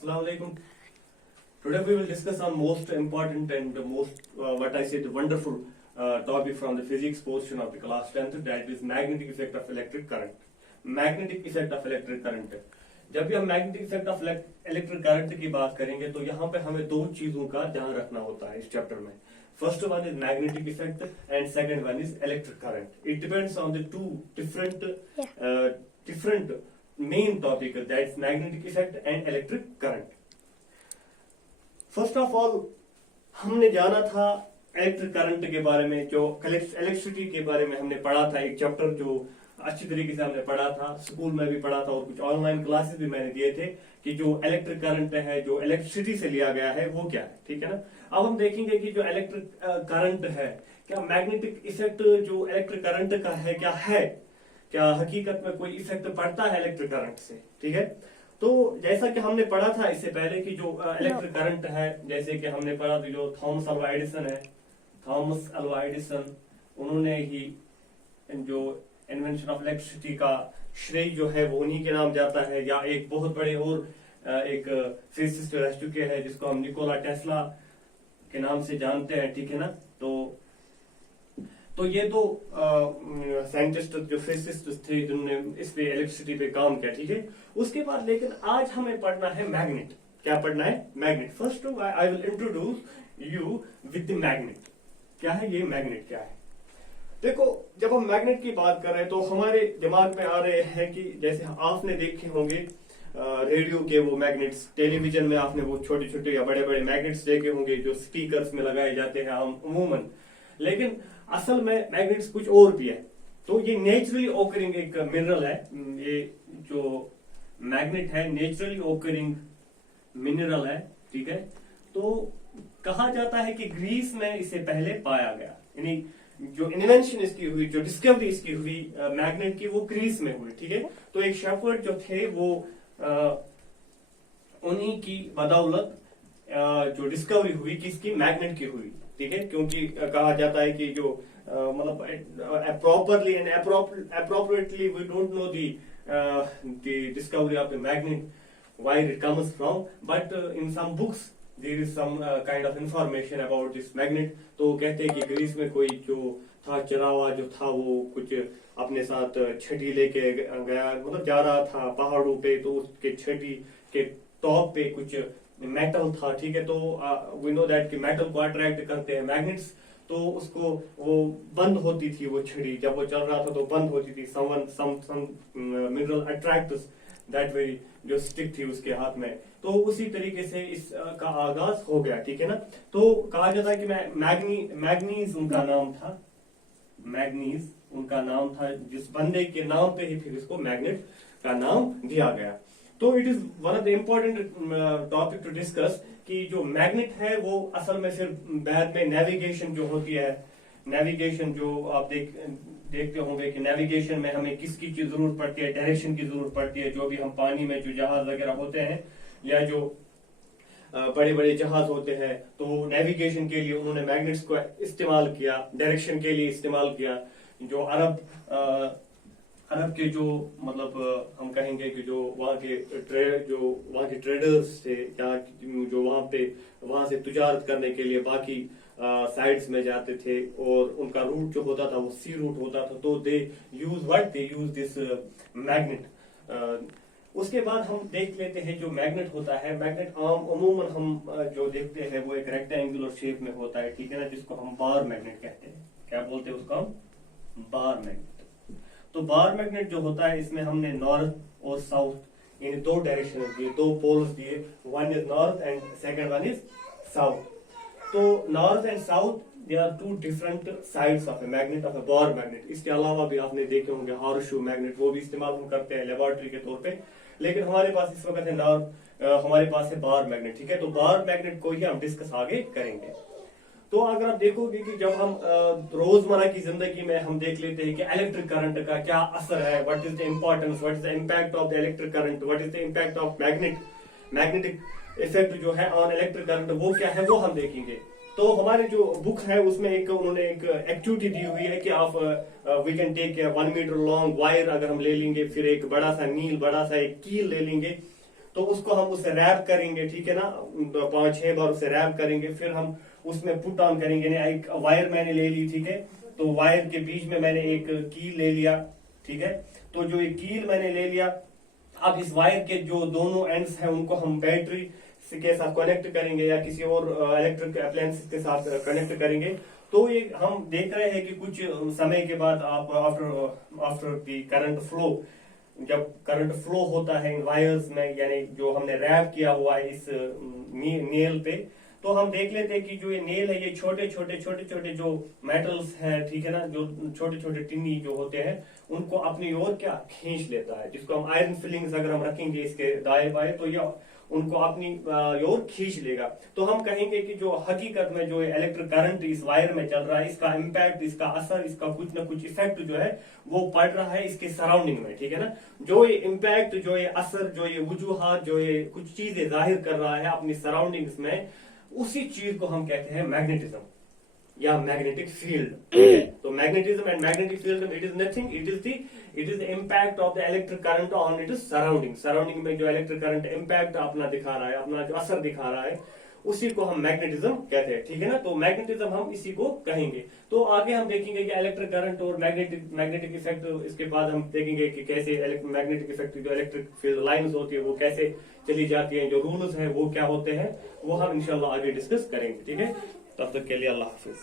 Assalamu alaikum. Today we will discuss on most important and most what I say the wonderful topic from the physics portion of the class 10th, that is magnetic effect of electric current. Magnetic effect of electric current. जब भी हम magnetic effect of electric current की बात करेंगे तो यहाँ पे हमें दो चीजों का ध्यान रखना होता है इस चैप्टर में. First one is magnetic effect and second one is electric current. It depends on the two different main topic, that is magnetic effect and electric current. First of all हमने जाना था इलेक्ट्रिक करंट के बारे में, जो electricity के बारे में हमने पढ़ा था. एक चैप्टर जो अच्छी तरीके से हमने पढ़ा था, स्कूल में भी पढ़ा था और कुछ ऑनलाइन क्लासेस भी मैंने दिए थे कि जो इलेक्ट्रिक करंट है, जो इलेक्ट्रिसिटी से लिया गया है, वो क्या है. ठीक है ना. अब हम देखेंगे कि जो इलेक्ट्रिक करंट है, क्या मैग्नेटिक इफेक्ट जो इलेक्ट्रिक करंट का है, क्या हकीकत में कोई इफेक्ट पड़ता है इलेक्ट्रिक करंट से. ठीक है. तो जैसा कि हमने पढ़ा था इससे पहले कि जो इलेक्ट्रिक करंट है, जैसे कि हमने पढ़ा था जो थॉमस अल्वा एडिसन उन्होंने ही जो इन्वेंशन ऑफ इलेक्ट्रिसिटी का श्रेय जो है वो उन्हीं के नाम जाता है. या एक बहुत बड़े और एक फिजिसिस्ट रह चुके हैं जिसको हम निकोला टेस्ला के नाम से जानते हैं. ठीक है ना. तो ये दो साइंटिस्ट जो फिजिसिस्ट थे जिन्होंने इस पे इलेक्ट्रिसिटी पे काम किया. ठीक है. उसके बाद लेकिन आज हमें पढ़ना है मैग्नेट. क्या पढ़ना है? Magnet. First I will introduce you with the magnet. क्या है ये मैग्नेट? क्या है? देखो, जब हम मैग्नेट की बात कर रहे हैं तो हमारे दिमाग में आ रहे हैं कि जैसे आपने देखे होंगे रेडियो के वो मैग्नेट्स, टेलीविजन में आपने वो छोटे छोटे या बड़े बड़े मैग्नेट्स देखे होंगे जो स्पीकर्स में लगाए जाते हैं अमूमन. लेकिन असल में मैग्नेट्स कुछ और भी है. तो ये नेचुरली ओकरिंग एक मिनरल है. ये जो मैग्नेट है नेचुरली ओकरिंग मिनरल है. ठीक है. तो कहा जाता है कि ग्रीस में इसे पहले पाया गया. यानी जो इन्वेंशन इसकी हुई, जो डिस्कवरी इसकी हुई मैग्नेट की, वो ग्रीस में हुई. ठीक है. तो एक शेफर्ड जो थे वो उन्हीं की बदौलत जो डिस्कवरी हुई किसकी? मैग्नेट की हुई. ठीक है. क्योंकि कहा जाता है कि जो मतलब properly and appropriately we don't know the discovery of the magnet, where it comes from, but in some books there is some kind of information about this magnet. तो कहते हैं कि ग्रीस में कोई जो था चरावा जो था वो कुछ अपने साथ छड़ी लेके गया, मतलब जा रहा था पहाड़ों पे, तो उसके छड़ी के टॉप पे कुछ मेटल था. ठीक है. तो वी नो दैट कि मेटल को अट्रैक्ट करते हैं मैग्नेट्स. तो उसको वो बंद होती थी वो छड़ी, जब वो चल रहा था तो बंद होती थी. सम मिनरल अट्रैक्ट्स दैट वेरी, जो स्टिक थी उसके हाथ में. तो उसी तरीके से इसका आगाज हो गया. ठीक है ना. तो कहा जाता है कि मैग्नीज उनका नाम था. मैग्नीज उनका नाम था, जिस बंदे के नाम पे ही फिर इसको मैग्नेट का नाम दिया गया. तो it is one of the important topic to discuss कि जो मैग्नेट है वो असल में फिर बाद में नेविगेशन जो होती है, नेविगेशन जो आप देखते होंगे कि नेविगेशन में हमें किसकी जरूरत पड़ती है? डायरेक्शन की जरूरत पड़ती है. जो भी हम पानी में जो जहाज वगैरह होते हैं या जो बड़े बड़े जहाज होते हैं, तो नेविगेशन के लिए उन्होंने मैग्नेट्स को इस्तेमाल किया, डायरेक्शन के लिए इस्तेमाल किया. जो अरब के जो मतलब हम कहेंगे कि जो वहाँ के ट्रेडर्स थे, या जो वहाँ से तुजारत करने के लिए बाकी साइड्स में जाते थे, और उनका रूट जो होता था वो सी रूट होता था. तो दे यूज दिस मैग्नेट. उसके बाद हम देख लेते हैं जो मैग्नेट होता है. मैग्नेट अमूमन हम जो देखते हैं वो एक रेक्टेंगुलर शेप में होता है. ठीक है ना. जिसको हम बार मैग्नेट कहते हैं. क्या बोलते हैं उसको हम? Bar magnet. तो बार मैग्नेट जो होता है इसमें हमने नॉर्थ और साउथ इन दो डायरेक्शन दिए, दो पोल्स दिए. One is north and second one is south. तो north and south they are two different sides of a magnet, of a bar magnet. इसके अलावा भी आपने देखे होंगे हॉर्सशू मैग्नेट, वो भी इस्तेमाल हम करते हैं लेबोरेटरी के तौर पे. लेकिन हमारे पास इस वक्त है हमारे पास है बार मैग्नेट. ठीक है. तो बार मैग्नेट को ही हम डिस्कस आगे करेंगे. तो अगर आप देखोगे कि जब हम रोजमर्रा की जिंदगी में हम देख लेते हैं कि इलेक्ट्रिक करंट का क्या असर है, what is the importance, what is the impact of the electric current, what is the impact of magnetic effect जो है ऑन इलेक्ट्रिक करंट, वो क्या है वो हम देखेंगे. तो हमारे जो बुक है उसमें उन्होंने एक एक्टिविटी दी हुई है कि आप we can take 1 metre long wire अगर हम ले लेंगे, फिर एक बड़ा सा नील, बड़ा सा एक कील ले लेंगे, तो उसको हम उसे रैप करेंगे, ठीक है ना, 5-6 बार उसे रैप करेंगे, फिर हम उसमें पुट ऑन करेंगे। एक वायर मैंने ले ली, ठीक है, तो वायर के बीच में मैंने एक कील ले लिया, ठीक है, तो जो ये कील मैंने ले लिया, अब इस वायर के जो दोनों एंड्स हैं उनको हम बैटरी के साथ कनेक्ट करेंगे या किसी और इलेक्ट्रिक अप्लायंस के साथ कनेक्ट करेंगे। तो ये हम देख रहे हैं कि कुछ समय के बाद आप आफ्टर द करंट फ्लो, जब करंट फ्लो होता है इन वायर्स में, यानी जो हमने रैप किया हुआ है इस नेल पे, तो हम देख लेते हैं कि जो ये नेल है ये छोटे छोटे जो मेटल्स है, ठीक है ना, जो छोटे छोटे टिन्नी जो होते हैं उनको अपनी ओर क्या खींच लेता है, जिसको हम आयरन फिलिंग्स अगर हम रखेंगे इसके दाएं बाएं तो ये उनको अपनी ओर खींच लेगा। तो हम कहेंगे कि जो हकीकत में जो इलेक्ट्रिक करंट इस वायर में चल रहा है, इसका इम्पैक्ट, इसका असर, इसका कुछ ना कुछ इफेक्ट जो है वो पड़ रहा है इसके सराउंडिंग में, ठीक है ना। जो ये इम्पैक्ट, जो ये असर, जो ये वजूहात, जो ये कुछ चीजें जाहिर कर रहा है अपनी सराउंडिंग्स में, उसी चीज को हम कहते हैं मैग्नेटिज्म या मैग्नेटिक फील्ड। तो magnetism and magnetic field, it is nothing, it is the impact of the electric current on it is surrounding. Surrounding में जो इलेक्ट्रिक करंट इम्पैक्ट अपना दिखा रहा है, अपना जो असर दिखा रहा है, उसी को हम मैग्नेटिज्म कहते हैं, ठीक है ना। तो मैग्नेटिज्म हम इसी को कहेंगे। तो आगे हम देखेंगे कि इलेक्ट्रिक करंट और मैग्नेटिक इफेक्ट, इसके बाद हम देखेंगे कि कैसे मैग्नेटिक इफेक्ट, जो इलेक्ट्रिक फील्ड लाइंस होती है वो कैसे चली जाती है, जो रूल्स है वो क्या होते हैं, वो हम इंशाल्लाह आगे डिस्कस करेंगे, ठीक है। तब तक के लिए अल्लाह हाफिज।